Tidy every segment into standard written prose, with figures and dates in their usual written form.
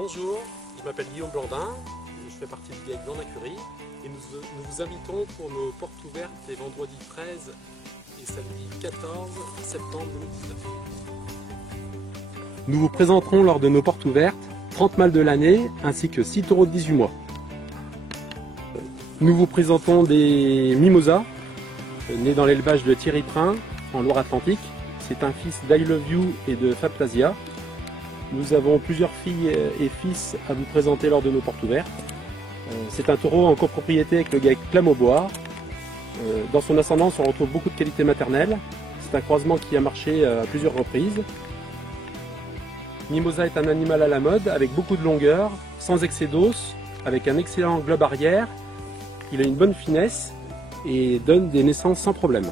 Bonjour, je m'appelle Guillaume Blandin, je fais partie du GAEC Blanc-Lacurie et nous vous invitons pour nos portes ouvertes les vendredis 13 et samedi 14 septembre 2019. Nous vous présenterons lors de nos portes ouvertes 30 mâles de l'année ainsi que 6 taureaux de 18 mois. Nous vous présentons des mimosas nés dans l'élevage de Thierry Prin en Loire-Atlantique. C'est un fils d'I Love You et de Fabtasia. Nous avons plusieurs filles et fils à vous présenter lors de nos portes ouvertes. C'est un taureau en copropriété avec le GAEC Clam-aux-Bois. Dans son ascendance, on retrouve beaucoup de qualités maternelles. C'est un croisement qui a marché à plusieurs reprises. Mimosa est un animal à la mode avec beaucoup de longueur, sans excès d'os, avec un excellent globe arrière. Il a une bonne finesse et donne des naissances sans problème.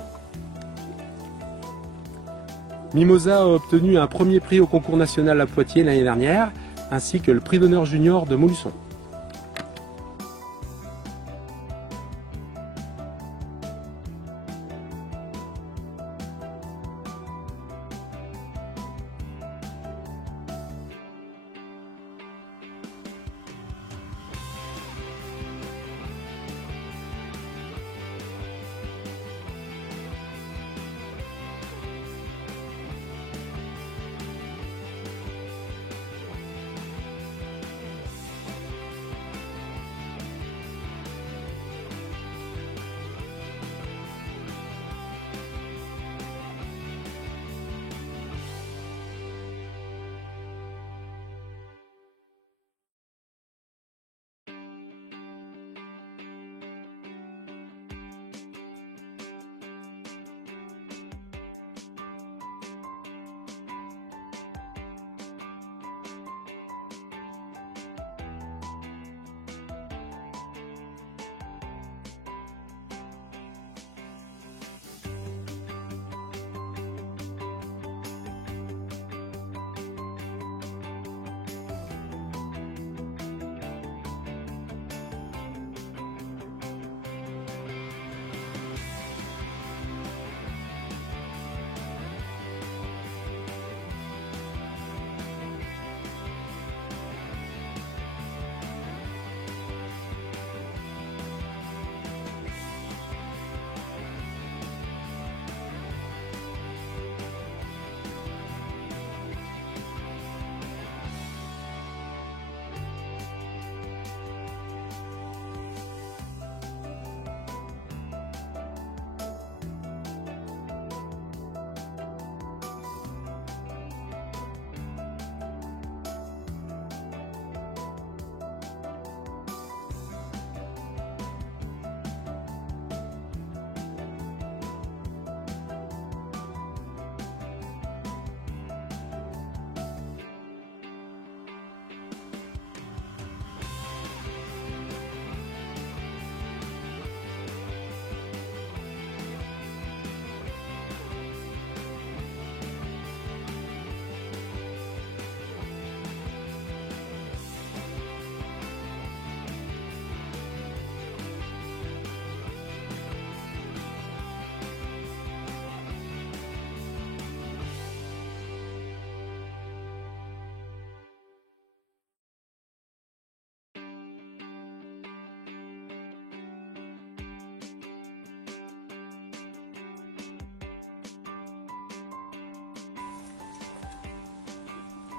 Mimosa a obtenu un premier prix au concours national à Poitiers l'année dernière, ainsi que le prix d'honneur junior de Montluçon.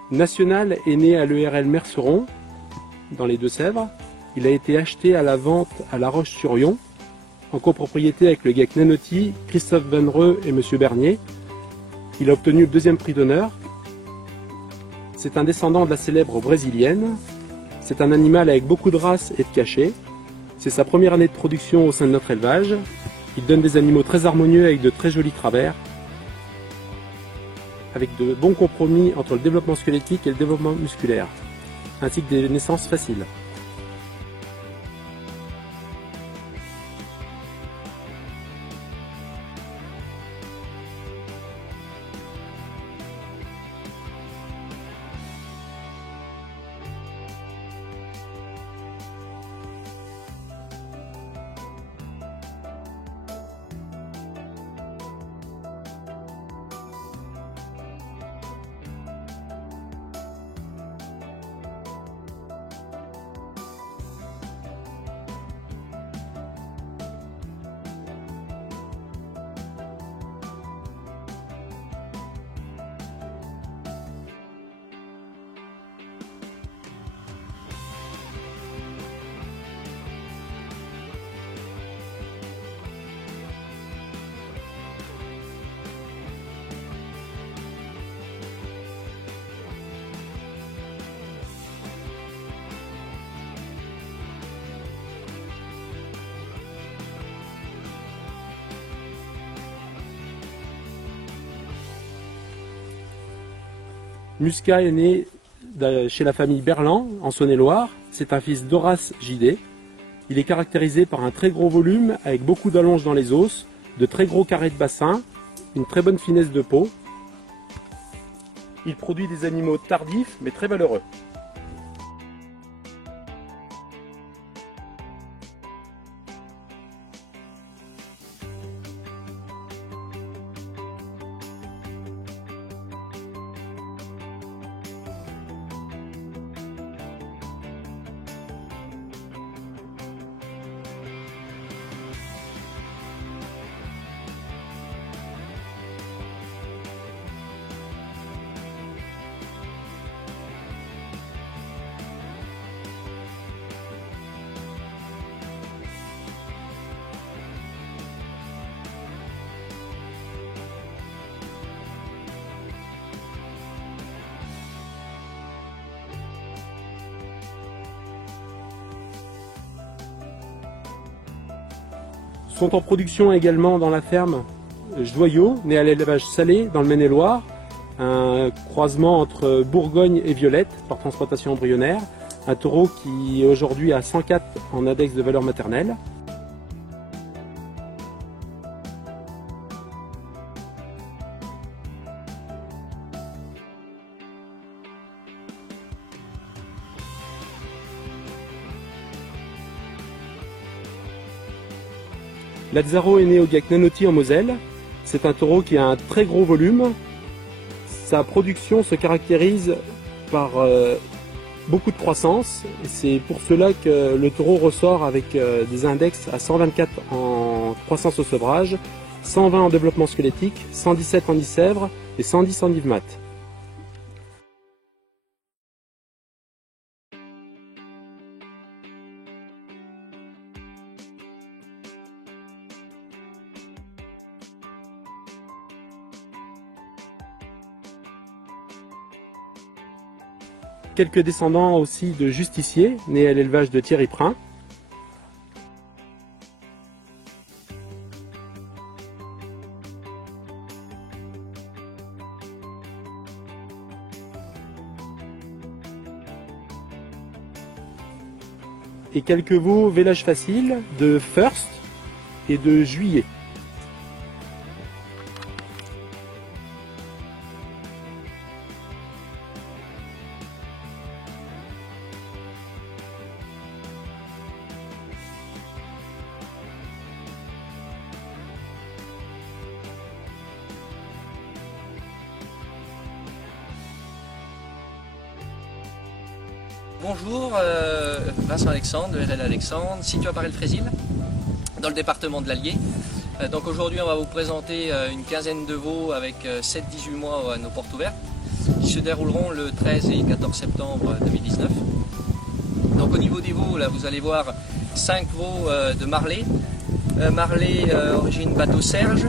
National est né à l'ERL Merceron, dans les Deux-Sèvres. Il a été acheté à la vente à La Roche-sur-Yon, en copropriété avec le GAEC Nanotti, Christophe Vanreux et M. Bernier. Il a obtenu le deuxième prix d'honneur. C'est un descendant de la célèbre brésilienne. C'est un animal avec beaucoup de race et de cachet. C'est sa première année de production au sein de notre élevage. Il donne des animaux très harmonieux avec de très jolis travers, avec de bons compromis entre le développement squelettique et le développement musculaire, ainsi que des naissances faciles. Muscat est né chez la famille Berland, en Saône-et-Loire. C'est un fils d'Horace Gidet. Il est caractérisé par un très gros volume, avec beaucoup d'allonges dans les os, de très gros carrés de bassin, une très bonne finesse de peau. Il produit des animaux tardifs, mais très valeureux. Sont en production également dans la ferme Joyau, né à l'élevage salé dans le Maine-et-Loire, un croisement entre Bourgogne et Violette par transplantation embryonnaire, un taureau qui aujourd'hui a 104 en index de valeur maternelle. Lazzaro est né au Gaiac Nanotti en Moselle. C'est un taureau qui a un très gros volume. Sa production se caractérise par beaucoup de croissance. C'est pour cela que le taureau ressort avec des index à 124 en croissance au sevrage, 120 en développement squelettique, 117 en nid-sèvre et 110 en nive mat. Quelques descendants aussi de justiciers, nés à l'élevage de Thierry Prin. Et quelques veaux vélage facile de First et de Juillet. Bonjour, Vincent Alexandre de RL Alexandre, situé à Paray-le-Trésil, dans le département de l'Allier. Donc aujourd'hui on va vous présenter une quinzaine de veaux avec 7-18 mois à nos portes ouvertes, qui se dérouleront le 13 et 14 septembre 2019. Donc au niveau des veaux, là vous allez voir 5 veaux de Marley, Marley origine bateau Serge.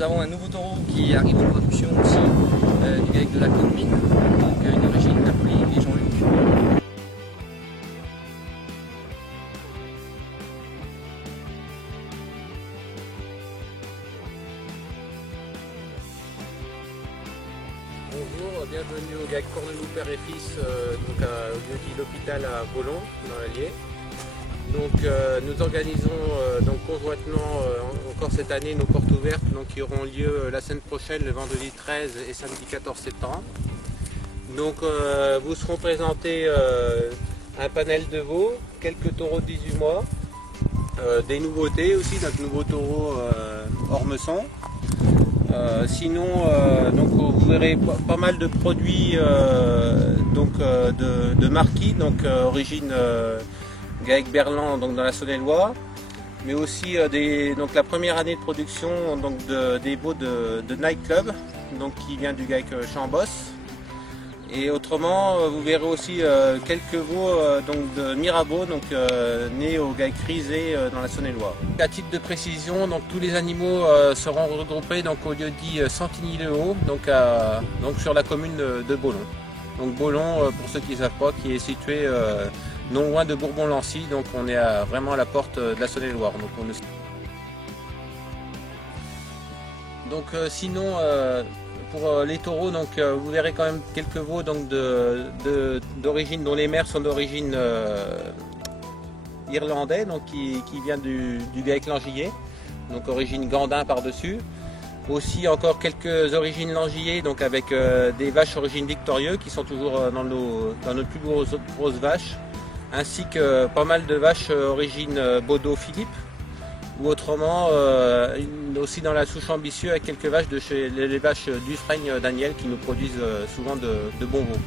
nous avons un nouveau taureau qui arrive en production aussi, du GAEC de la Côte-Mine, donc une origine Napoli et Jean-Luc. Bonjour, bienvenue au GAEC Corneloup Père et Fils, donc au lieu-dit l'hôpital à Bollon, dans l'Allier. Donc nous organisons donc conjointement encore cette année nos portes ouvertes donc, qui auront lieu la semaine prochaine, le vendredi 13 et samedi 14 septembre. Donc vous seront présentés un panel de veaux, quelques taureaux de 18 mois, des nouveautés aussi, notre nouveau taureau Ormesson. Sinon, donc vous verrez pas mal de produits donc, de marquis, donc origine GAEC Berland, donc dans la Saône-et-Loire, mais aussi donc la première année de production donc des veaux de Nightclub, donc qui vient du GAEC Chambos. Et autrement, vous verrez aussi quelques veaux donc de Mirabeau, donc nés au GAEC Risé dans la Saône-et-Loire. À titre de précision, donc tous les animaux seront regroupés donc au lieu-dit Santigny-le-Haut, donc sur la commune de Bollon. Donc Bollon, pour ceux qui ne savent pas, qui est situé non loin de Bourbon-Lancy, donc on est vraiment à la porte de la Saône-et-Loire. Donc sinon, pour les taureaux, donc, vous verrez quand même quelques veaux d'origine, dont les mères sont d'origine irlandais, donc qui vient du GAEC Langillet, donc origine Gandin par-dessus. Aussi encore quelques origines Langillet, donc avec des vaches origine Victorieux qui sont toujours dans nos plus grosses vaches, ainsi que pas mal de vaches origine Baudot-Philippe. Ou autrement, aussi dans la souche ambitieux avec quelques vaches de chez les vaches Dufresne Daniel qui nous produisent souvent de bons veaux.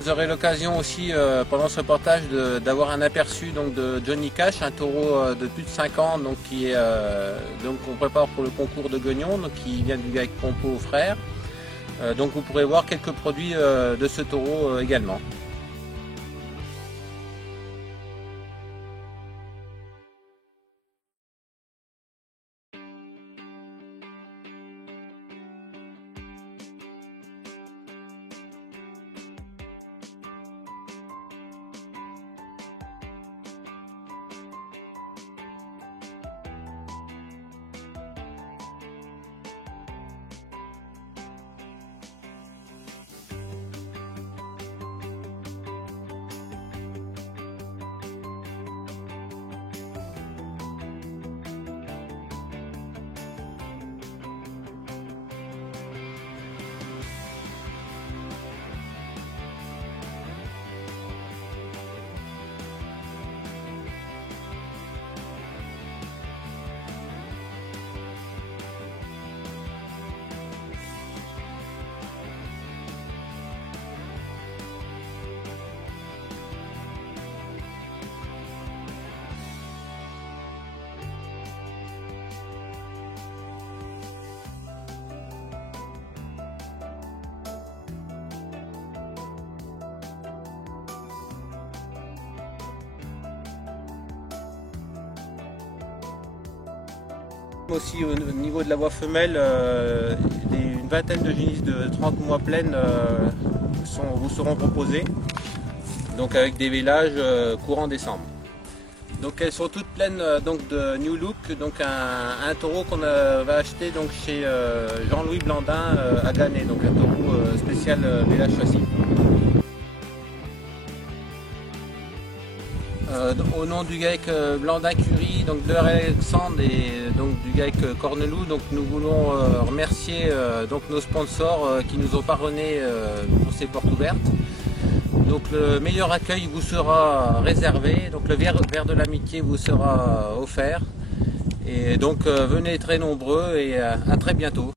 Vous aurez l'occasion aussi pendant ce reportage d'avoir un aperçu donc, de Johnny Cash, un taureau de plus de 5 ans donc, qu'on prépare pour le concours de Guignon, donc, qui vient du GAEC Compo aux Frères. Donc vous pourrez voir quelques produits de ce taureau également. Aussi au niveau de la voie femelle, une vingtaine de génisses de 30 mois pleines vous seront proposées, donc avec des vélages courant décembre. Donc elles sont toutes pleines donc de New Look, donc un taureau qu'on va acheter donc chez Jean-Louis Blandin à Ganay, donc un taureau spécial vélage châssis. Au nom du GAEC Blandin Curie, donc de Alexandre et donc du GAEC Corneloup, donc nous voulons remercier donc nos sponsors qui nous ont parrainés pour ces portes ouvertes. Donc le meilleur accueil vous sera réservé, donc le verre de l'amitié vous sera offert. Et donc venez très nombreux et à très bientôt.